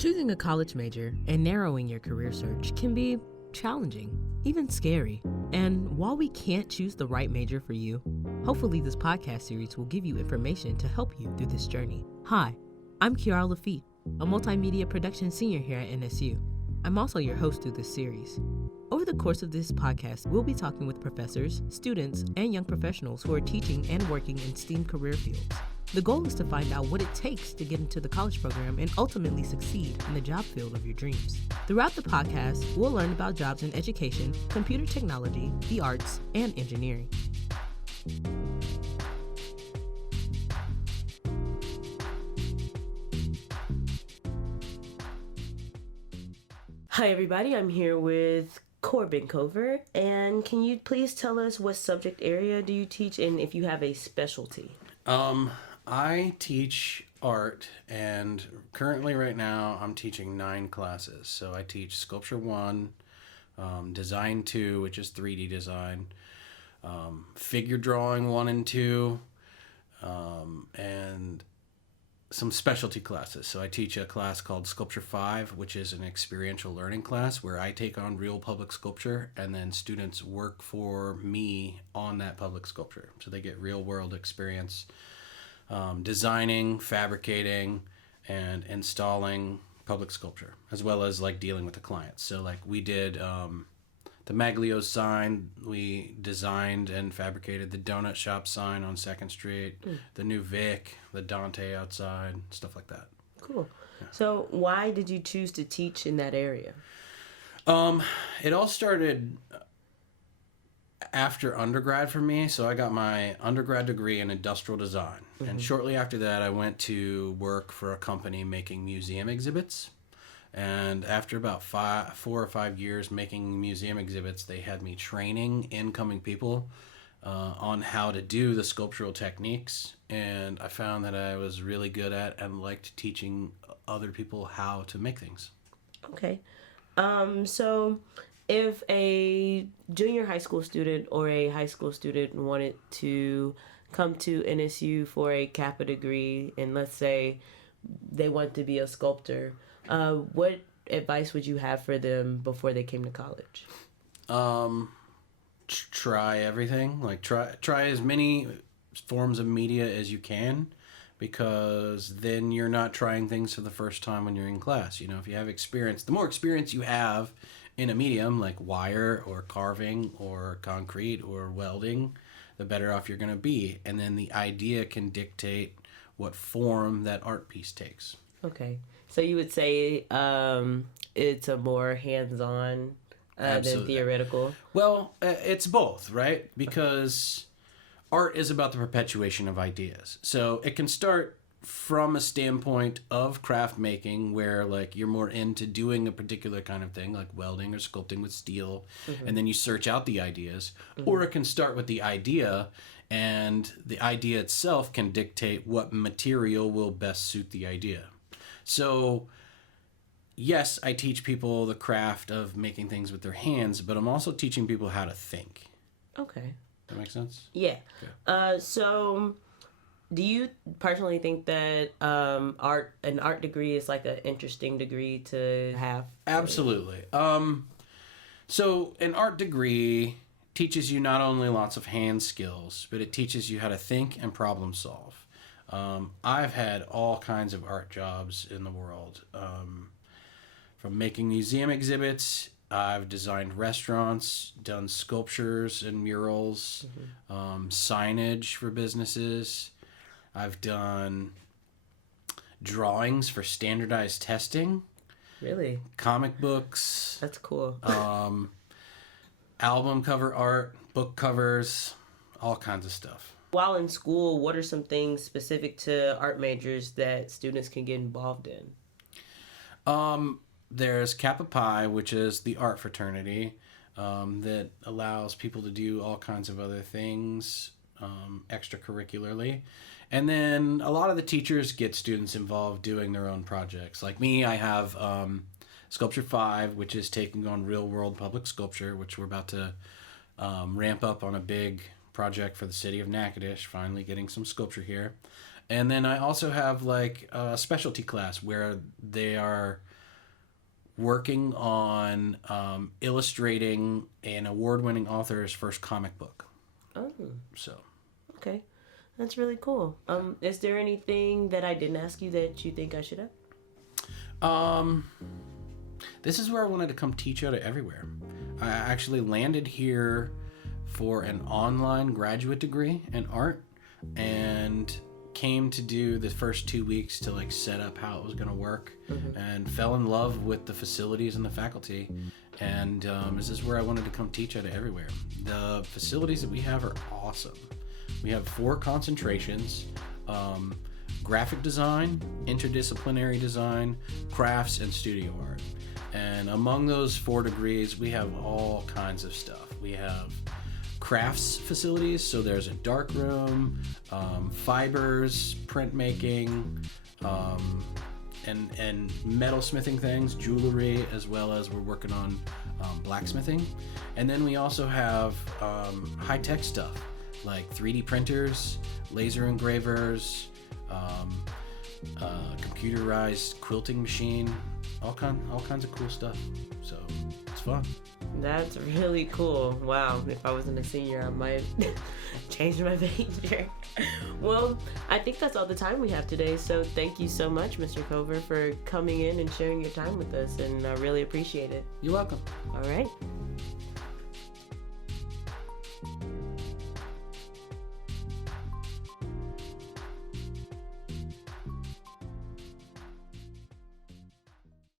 Choosing a college major and narrowing your career search can be challenging, even scary. And while we can't choose the right major for you, hopefully this podcast series will give you information to help you through this journey. Hi, I'm Kiara Lafitte, a multimedia production senior here at NSU. I'm also your host through this series. Over the course of this podcast, we'll be talking with professors, students, and young professionals who are teaching and working in STEAM career fields. The goal is to find out what it takes to get into the college program and ultimately succeed in the job field of your dreams. Throughout the podcast, we'll learn about jobs in education, computer technology, the arts, and engineering. Hi everybody, I'm here with Corbin Cover, and can you please tell us what subject area do you teach and if you have a specialty? I teach art, and currently right now I'm teaching 9 classes. So I teach Sculpture 1, Design 2, which is 3D design, Figure Drawing 1 and 2, and some specialty classes. So I teach a class called Sculpture 5, which is an experiential learning class where I take on real public sculpture and then students work for me on that public sculpture. So they get real world experience designing, fabricating, and installing public sculpture, as well as like dealing with the clients. So like we did the Maglio's sign, we designed and fabricated the donut shop sign on 2nd Street, the new Vic, the Dante outside, stuff like that. Cool. Yeah. So why did you choose to teach in that area? It all started after undergrad for me. So I got my undergrad degree in industrial design. Mm-hmm. And shortly after that, I went to work for a company making museum exhibits. And after about 4 or 5 years making museum exhibits, they had me training incoming people on how to do the sculptural techniques. And I found that I was really good at and liked teaching other people how to make things. Okay. So if a junior high school student or a high school student wanted to come to NSU for a Kappa degree, and let's say they want to be a sculptor, what advice would you have for them before they came to college? Try everything. Like try as many forms of media as you can, because then you're not trying things for the first time when you're in class. You know, if you have experience, the more experience you have in a medium like wire or carving or concrete or welding, the better off you're going to be. And then the idea can dictate what form that art piece takes. Okay. So you would say it's a more hands-on than theoretical? Well, it's both, right? Because art is about the perpetuation of ideas. So it can start from a standpoint of craft making, where like you're more into doing a particular kind of thing like welding or sculpting with steel, mm-hmm. and then you search out the ideas, mm-hmm. or it can start with the idea, and the idea itself can dictate what material will best suit the idea. So yes, I teach people the craft of making things with their hands, but I'm also teaching people how to think. Okay. That makes sense? Yeah. Okay. So do you personally think that an art degree is like an interesting degree to have? Absolutely. So an art degree teaches you not only lots of hand skills, but it teaches you how to think and problem solve. I've had all kinds of art jobs in the world. From making museum exhibits, I've designed restaurants, done sculptures and murals, mm-hmm. Signage for businesses. I've done drawings for standardized testing. Really? Comic books. That's cool. Album cover art, book covers, all kinds of stuff. While in school, what are some things specific to art majors that students can get involved in? There's Kappa Pi, which is the art fraternity that allows people to do all kinds of other things extracurricularly. And then a lot of the teachers get students involved doing their own projects. Like me, I have Sculpture 5, which is taking on real-world public sculpture, which we're about to ramp up on a big project for the city of Natchitoches, finally getting some sculpture here. And then I also have like a specialty class where they are working on illustrating an award-winning author's first comic book. Oh, So, okay. That's really cool. Is there anything that I didn't ask you that you think I should have? this is where I wanted to come teach out of everywhere. I actually landed here for an online graduate degree in art and came to do the first 2 weeks to like set up how it was going to work, and fell in love with the facilities and the faculty. And this is where I wanted to come teach out of everywhere. The facilities that we have are awesome. We have 4 concentrations: graphic design, interdisciplinary design, crafts, and studio art. And among those 4 degrees, we have all kinds of stuff. We have crafts facilities, so there's a dark room, fibers, printmaking, and metalsmithing things, jewelry, as well as we're working on blacksmithing. And then we also have high-tech stuff like 3D printers, laser engravers, computerized quilting machine, all kinds of cool stuff. So it's fun. That's really cool. Wow. If I wasn't a senior, I might change my major. Well, I think that's all the time we have today. So thank you so much, Mr. Cover, for coming in and sharing your time with us. And I really appreciate it. You're welcome. All right.